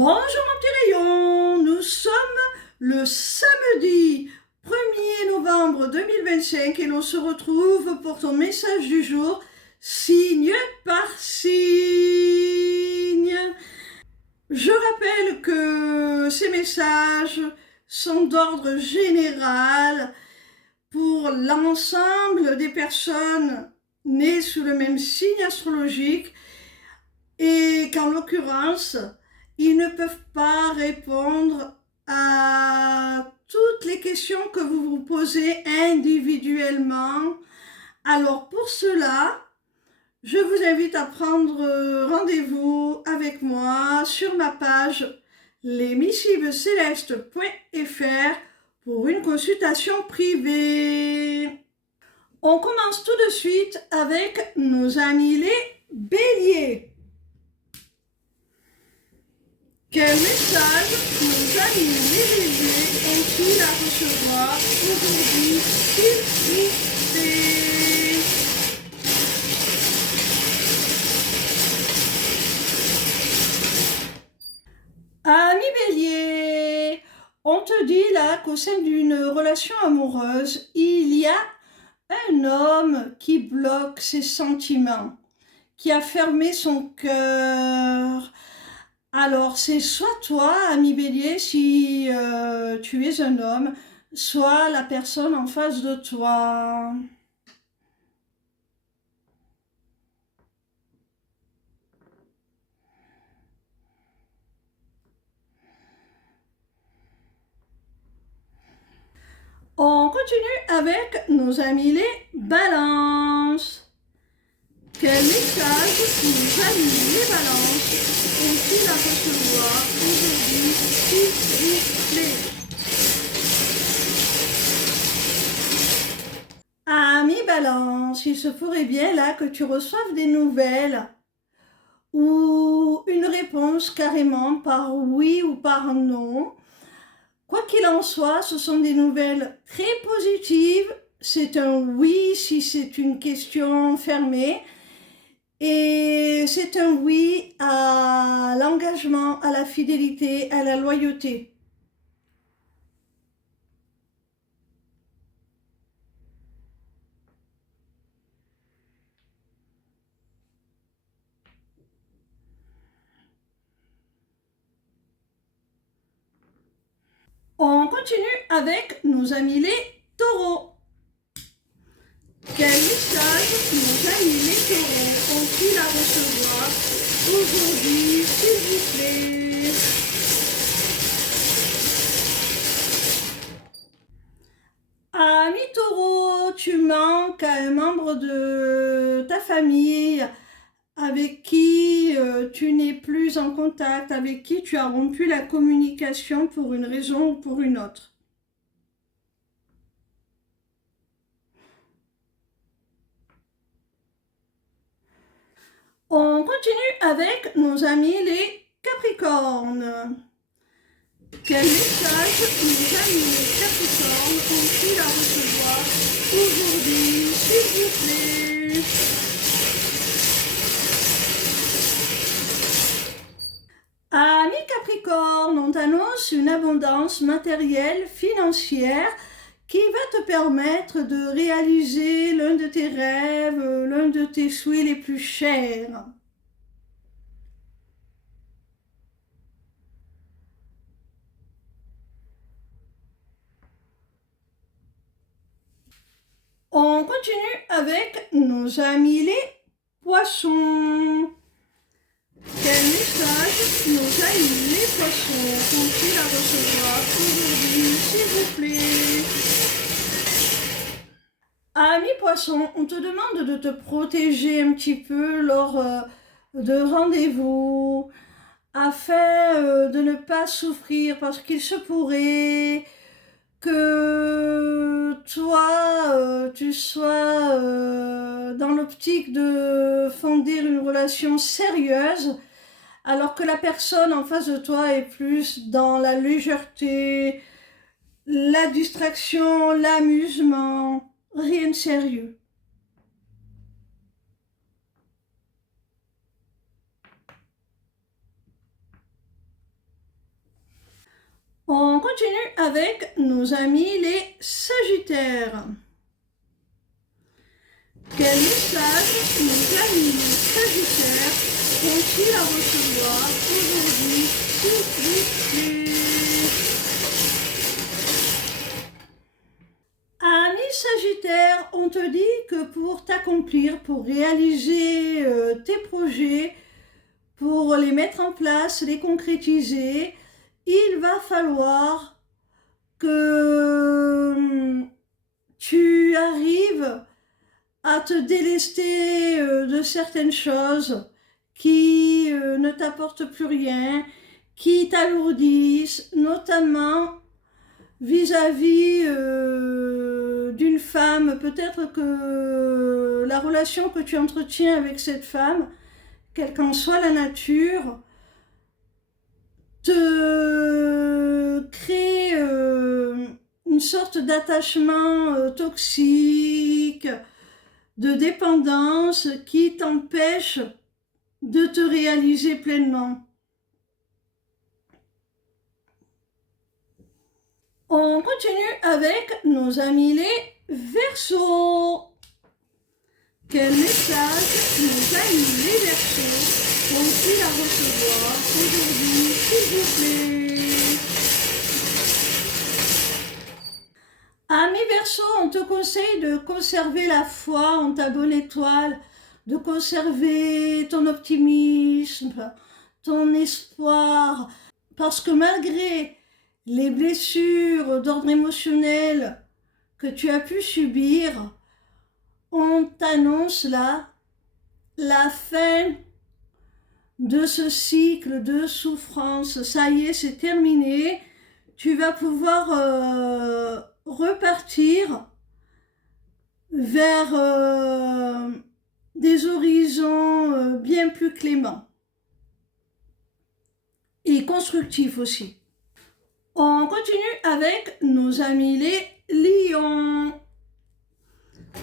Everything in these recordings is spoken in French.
Bonjour mon petit rayon, nous sommes le samedi 1er novembre 2025 et l'on se retrouve pour ton message du jour, signe par signe. Je rappelle que ces messages sont d'ordre général pour l'ensemble des personnes nées sous le même signe astrologique et qu'en l'occurrence, ils ne peuvent pas répondre à toutes les questions que vous vous posez individuellement. Alors pour cela, je vous invite à prendre rendez-vous avec moi sur ma page lesmissivescélestes.fr pour une consultation privée. On commence tout de suite avec nos amis les béliers. Quel message nos amis les béliers ont-ils à recevoir aujourd'hui, s'il vous plaît? Amis bélier, on te dit là qu'au sein d'une relation amoureuse, il y a un homme qui bloque ses sentiments, qui a fermé son cœur. Alors, c'est soit toi, ami bélier, si tu es un homme, soit la personne en face de toi. On continue avec nos amis les balances. Quel message nos amis les balances ont-ils à recevoir aujourd'hui, s'il vous plaît? Ami balance, il se pourrait bien là que tu reçoives des nouvelles ou une réponse carrément par oui ou par non. Quoi qu'il en soit, ce sont des nouvelles très positives. C'est un oui si c'est une question fermée. Et c'est un oui à l'engagement, à la fidélité, à la loyauté. On continue avec nos amis les taureaux. Quel message nos amis les taureaux ont-ils à recevoir aujourd'hui, s'il vous plaît? Ami taureau, tu manques à un membre de ta famille avec qui tu n'es plus en contact, avec qui tu as rompu la communication pour une raison ou pour une autre. On continue avec nos amis les Capricornes. Quel message nos amis les Capricornes ont-ils à recevoir aujourd'hui, s'il vous plaît? Amis Capricorne, on t'annonce une abondance matérielle, financière, qui va te permettre de réaliser l'un de tes rêves, l'un de tes souhaits les plus chers. On continue avec nos amis les poissons. Quel message nos amis les poissons ont-ils à recevoir aujourd'hui, s'il vous plaît? Amis poissons, on te demande de te protéger un petit peu lors de rendez-vous afin de ne pas souffrir, parce qu'il se pourrait que toi, tu sois dans l'optique de fonder une relation sérieuse, alors que la personne en face de toi est plus dans la légèreté, la distraction, l'amusement, rien de sérieux. continue avec nos amis les Sagittaires. Quel message nos amis les Sagittaires vont-ils à recevoir aujourd'hui, s'il vous plaît? Amis Sagittaires, on te dit que pour t'accomplir, pour réaliser tes projets, pour les mettre en place, les concrétiser, il va falloir que tu arrives à te délester de certaines choses qui ne t'apportent plus rien, qui t'alourdissent, notamment vis-à-vis d'une femme. Peut-être que la relation que tu entretiens avec cette femme, quelle qu'en soit la nature, te crée une sorte d'attachement toxique, de dépendance qui t'empêche de te réaliser pleinement. On continue avec nos amis les Verseaux. Quel message nos amis les Verseaux vont-ils à recevoir aujourd'hui, s'il vous plaît? Amis Verseaux, on te conseille de conserver la foi en ta bonne étoile, de conserver ton optimisme, ton espoir, parce que malgré les blessures d'ordre émotionnel que tu as pu subir, on t'annonce là la fin de ce cycle de souffrance. Ça y est, c'est terminé. Tu vas pouvoir repartir vers des horizons bien plus cléments et constructifs aussi. On continue avec nos amis les Lions.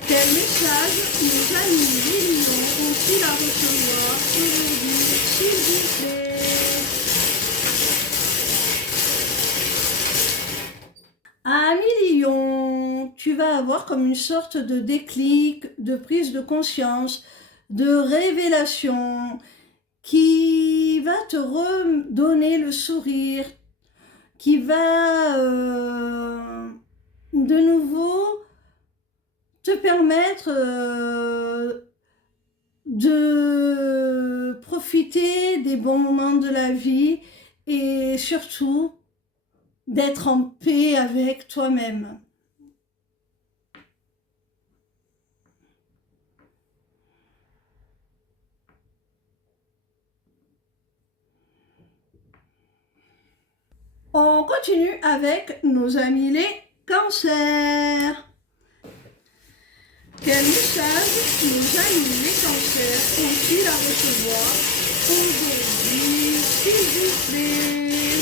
Quel message nos amis les Lions ont-ils à recevoir aujourd'hui, s'il vous plaît? Amis Lions, tu vas avoir comme une sorte de déclic, de prise de conscience, de révélation qui va te redonner le sourire, qui va de nouveau te permettre de profiter des bons moments de la vie et surtout d'être en paix avec toi-même. On continue avec nos amis les Cancers. Quel message nos amis les Cancers ont-ils à recevoir aujourd'hui, s'il vous plaît?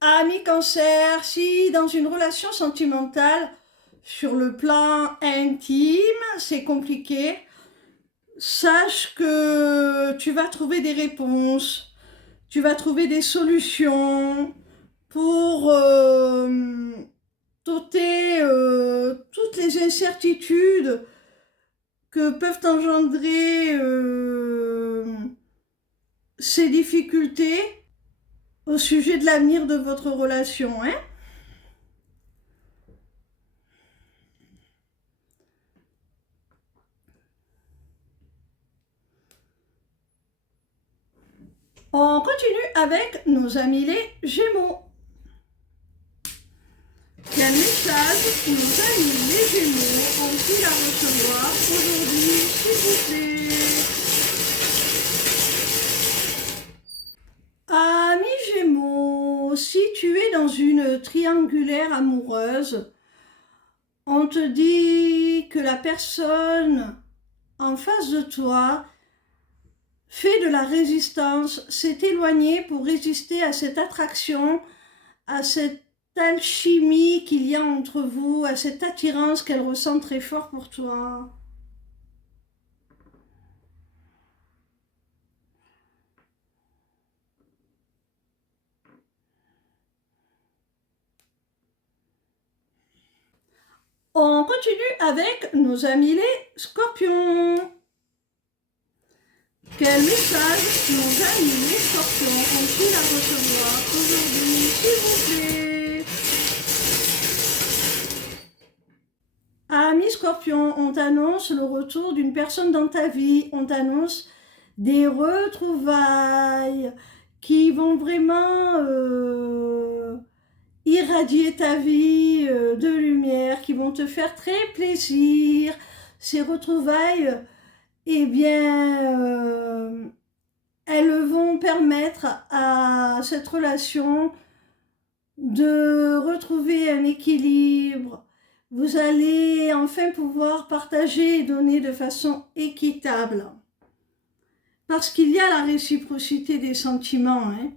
Amis Cancer, si dans une relation sentimentale, sur le plan intime, c'est compliqué, sache que tu vas trouver des réponses, tu vas trouver des solutions pour t'ôter toutes les incertitudes que peuvent engendrer ces difficultés au sujet de l'avenir de votre relation, hein? On continue avec nos amis les Gémeaux. Quel message nos amis les Gémeaux ont-ils à recevoir aujourd'hui, s'il vous plaît? Amis Gémeaux, si tu es dans une triangulaire amoureuse, on te dit que la personne en face de toi fait de la résistance, s'est éloignée pour résister à cette attraction, à cette alchimie qu'il y a entre vous, à cette attirance qu'elle ressent très fort pour toi. On continue avec nos amis les scorpions. Quel message nos amis les scorpions ont-ils à recevoir aujourd'hui, s'il vous plaît? Amis scorpions, on t'annonce le retour d'une personne dans ta vie, on t'annonce des retrouvailles qui vont vraiment irradier ta vie de lumière, qui vont te faire très plaisir. Ces retrouvailles, eh bien, elles vont permettre à cette relation de retrouver un équilibre. Vous allez enfin pouvoir partager et donner de façon équitable. Parce qu'il y a la réciprocité des sentiments, hein.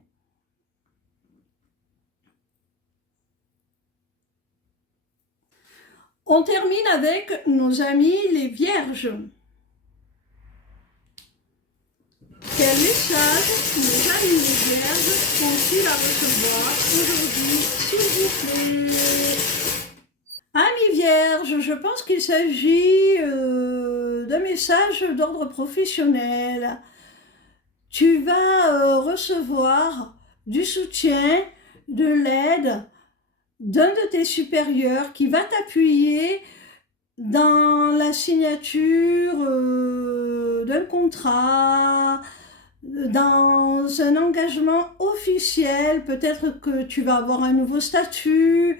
On termine avec nos amis les vierges. Quel message nos amis les vierges ont-ils à recevoir aujourd'hui, s'il vous plaît? Amis vierges, je pense qu'il s'agit d'un message d'ordre professionnel. Tu vas recevoir du soutien, de l'aide d'un de tes supérieurs qui va t'appuyer dans la signature d'un contrat, dans un engagement officiel. Peut-être que tu vas avoir un nouveau statut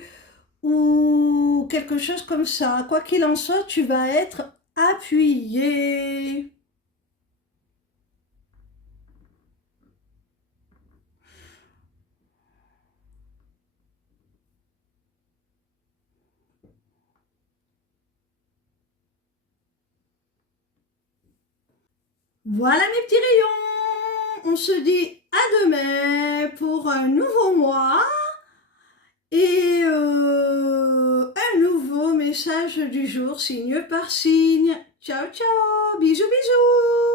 ou quelque chose comme ça. Quoi qu'il en soit, tu vas être appuyé. Voilà mes petits rayons, on se dit à demain pour un nouveau mois et un nouveau message du jour signe par signe. Ciao ciao, bisous bisous.